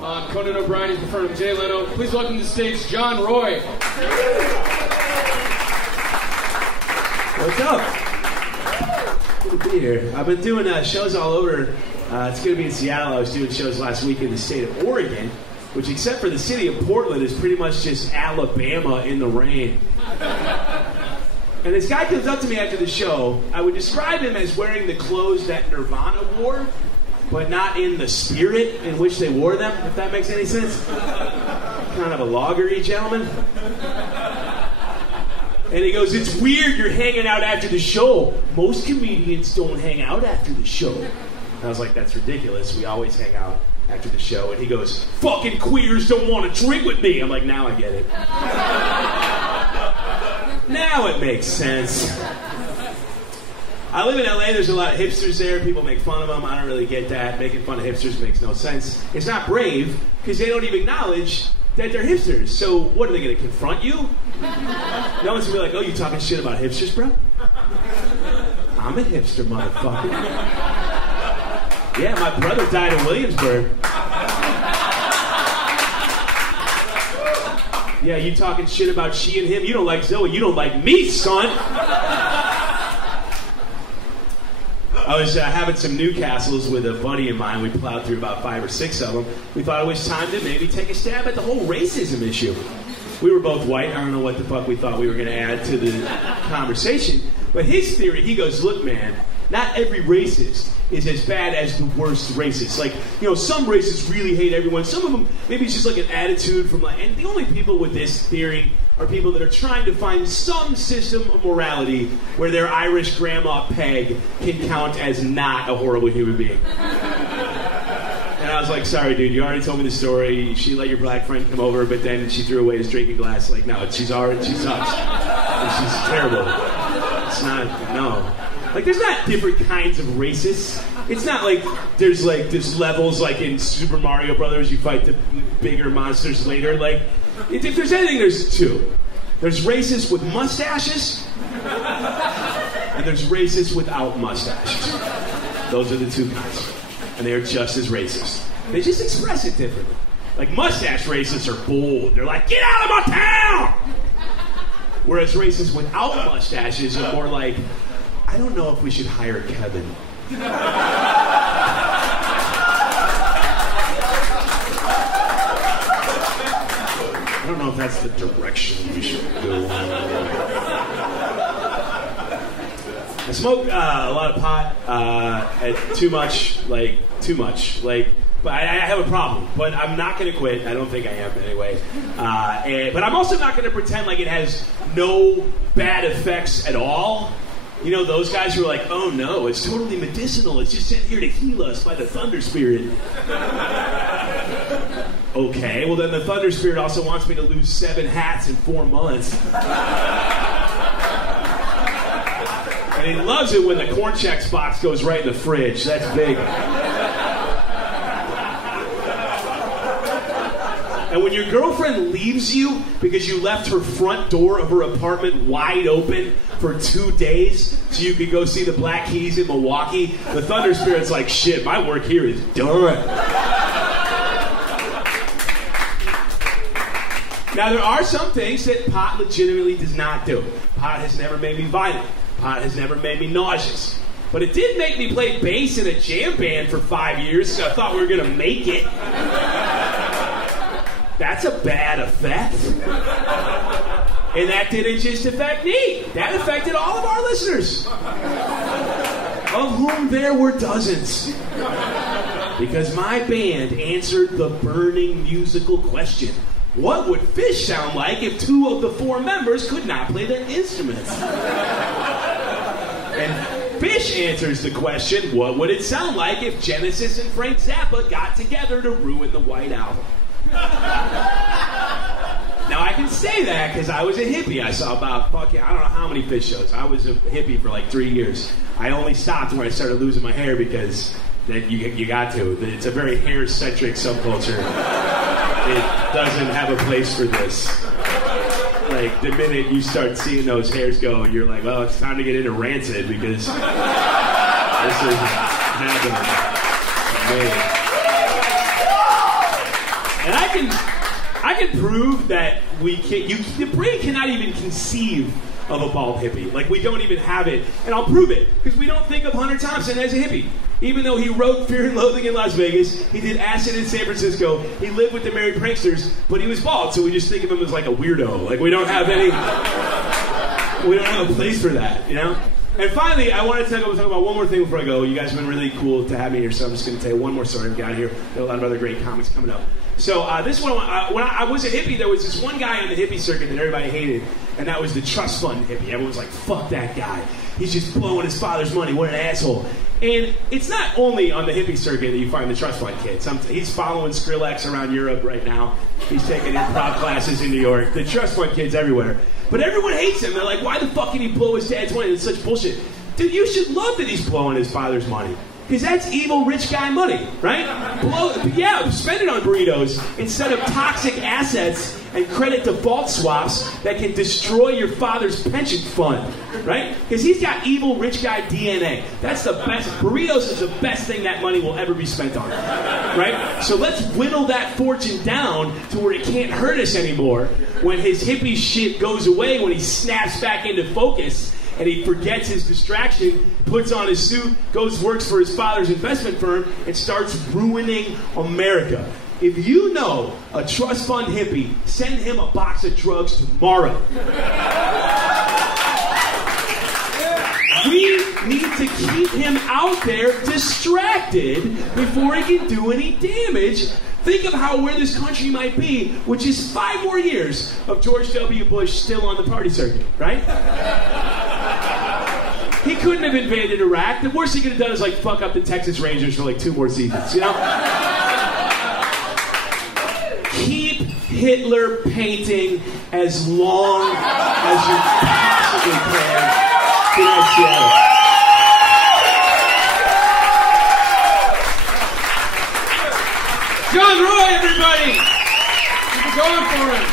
Conan O'Brien is in front of Jay Leno. Please welcome to the stage John Roy. What's up? Good to be here. I've been doing shows all over. It's going to be in Seattle. I was doing shows last week in the state of Oregon, which, except for the city of Portland, is pretty much just Alabama in the rain. And this guy comes up to me after the show. I would describe him as wearing the clothes that Nirvana wore, but not in the spirit in which they wore them, if that makes any sense. Kind of a loggery gentleman. And he goes, "It's weird you're hanging out after the show. Most comedians don't hang out after the show." And I was like, "That's ridiculous. We always hang out after the show." And he goes, "Fucking queers don't want to drink with me." I'm like, now I get it. Now it makes sense. I live in LA. There's a lot of hipsters there. People make fun of them. I don't really get that. Making fun of hipsters makes no sense. It's not brave because they don't even acknowledge that they're hipsters. So what, are they going to confront you? No one's going to be like, "Oh, you talking shit about hipsters, bro?" I'm a hipster, motherfucker. Yeah, my brother died in Williamsburg. Yeah, you talking shit about she and him? You don't like Zoe. You don't like me, son. I was having some Newcastles with a buddy of mine. We plowed through about 5 or 6 of them. We thought it was time to maybe take a stab at the whole racism issue. We were both white. I don't know what the fuck we thought we were going to add to the conversation. But his theory, he goes, "Look, man, not every racist is as bad as the worst racist. Like, you know, some racists really hate everyone. Some of them, maybe it's just like an attitude from like, and the only people with this theory are people that are trying to find some system of morality where their Irish grandma Peg can count as not a horrible human being." And I was like, "Sorry, dude, you already told me the story. She let your black friend come over, but then she threw away his drinking glass." Like, no, she sucks. She's terrible. It's not, no. Like, there's not different kinds of racists. It's not like there's levels like in Super Mario Brothers, you fight the bigger monsters later. Like, if there's anything, there's two. There's racists with mustaches, and there's racists without mustaches. Those are the two kinds. And they're just as racist. They just express it differently. Like, mustache racists are bold. They're like, "Get out of my town!" Whereas racists without mustaches are more like, "I don't know if we should hire Kevin." I don't know if that's the direction we should go. I smoke a lot of pot, too much, but I have a problem. But I'm not going to quit. I don't think I am anyway. But I'm also not going to pretend like it has no bad effects at all. You know, those guys who are like, "Oh no, it's totally medicinal. It's just sent here to heal us by the Thunder Spirit." Okay, well then the Thunder Spirit also wants me to lose 7 hats in 4 months. And he loves it when the corn checks box goes right in the fridge. That's big. And when your girlfriend leaves you because you left her front door of her apartment wide open for 2 days so you could go see the Black Keys in Milwaukee, the Thunder Spirit's like, "Shit, my work here is done." Now, there are some things that pot legitimately does not do. Pot has never made me violent. Pot has never made me nauseous. But it did make me play bass in a jam band for 5 years, so I thought we were going to make it. That's a bad effect. And that didn't just affect me. That affected all of our listeners. Of whom there were dozens. Because my band answered the burning musical question: what would Fish sound like if 2 of the 4 members could not play their instruments? And Fish answers the question: what would it sound like if Genesis and Frank Zappa got together to ruin the White Album? Now, I can say that because I was a hippie. I saw about, I don't know how many Fish shows. I was a hippie for like 3 years. I only stopped when I started losing my hair because you got to. It's a very hair-centric subculture. It doesn't have a place for this. Like, the minute you start seeing those hairs go, you're like, well, it's time to get into Rancid because this is happening. Man. I can prove that the brain cannot even conceive of a bald hippie. Like, we don't even have it. And I'll prove it, because we don't think of Hunter Thompson as a hippie. Even though he wrote Fear and Loathing in Las Vegas, he did acid in San Francisco, he lived with the Merry Pranksters, but he was bald, so we just think of him as like a weirdo. Like, we don't have a place for that, you know? And finally, I want to talk about one more thing before I go. You guys have been really cool to have me here, so I'm just going to tell you one more story I've got here. Got a lot of other great comics coming up. So this one, when I was a hippie, there was this one guy on the hippie circuit that everybody hated, and that was the trust fund hippie. Everyone was like, fuck that guy. He's just blowing his father's money. What an asshole. And it's not only on the hippie circuit that you find the trust fund kids. He's following Skrillex around Europe right now. He's taking improv classes in New York. The trust fund kids everywhere. But everyone hates him. They're like, why the fuck can he blow his dad's money? It's such bullshit. Dude, you should love that he's blowing his father's money. Because that's evil rich guy money, right? Spend it on burritos instead of toxic assets and credit default swaps that can destroy your father's pension fund, right? Because he's got evil rich guy DNA. That's the best. Burritos is the best thing that money will ever be spent on, right? So let's whittle that fortune down to where it can't hurt us anymore when his hippie shit goes away, when he snaps back into focus and he forgets his distraction, puts on his suit, works for his father's investment firm, and starts ruining America. If you know a trust fund hippie, send him a box of drugs tomorrow. We need to keep him out there distracted before he can do any damage. Think of where this country might be, which is 5 more years of George W. Bush still on the party circuit, right? He couldn't have invaded Iraq. The worst he could have done is like fuck up the Texas Rangers for like 2 more seasons, you know? Keep Hitler painting as long as you possibly can. Good night, Seattle. John Roy, everybody! Keep it going for him.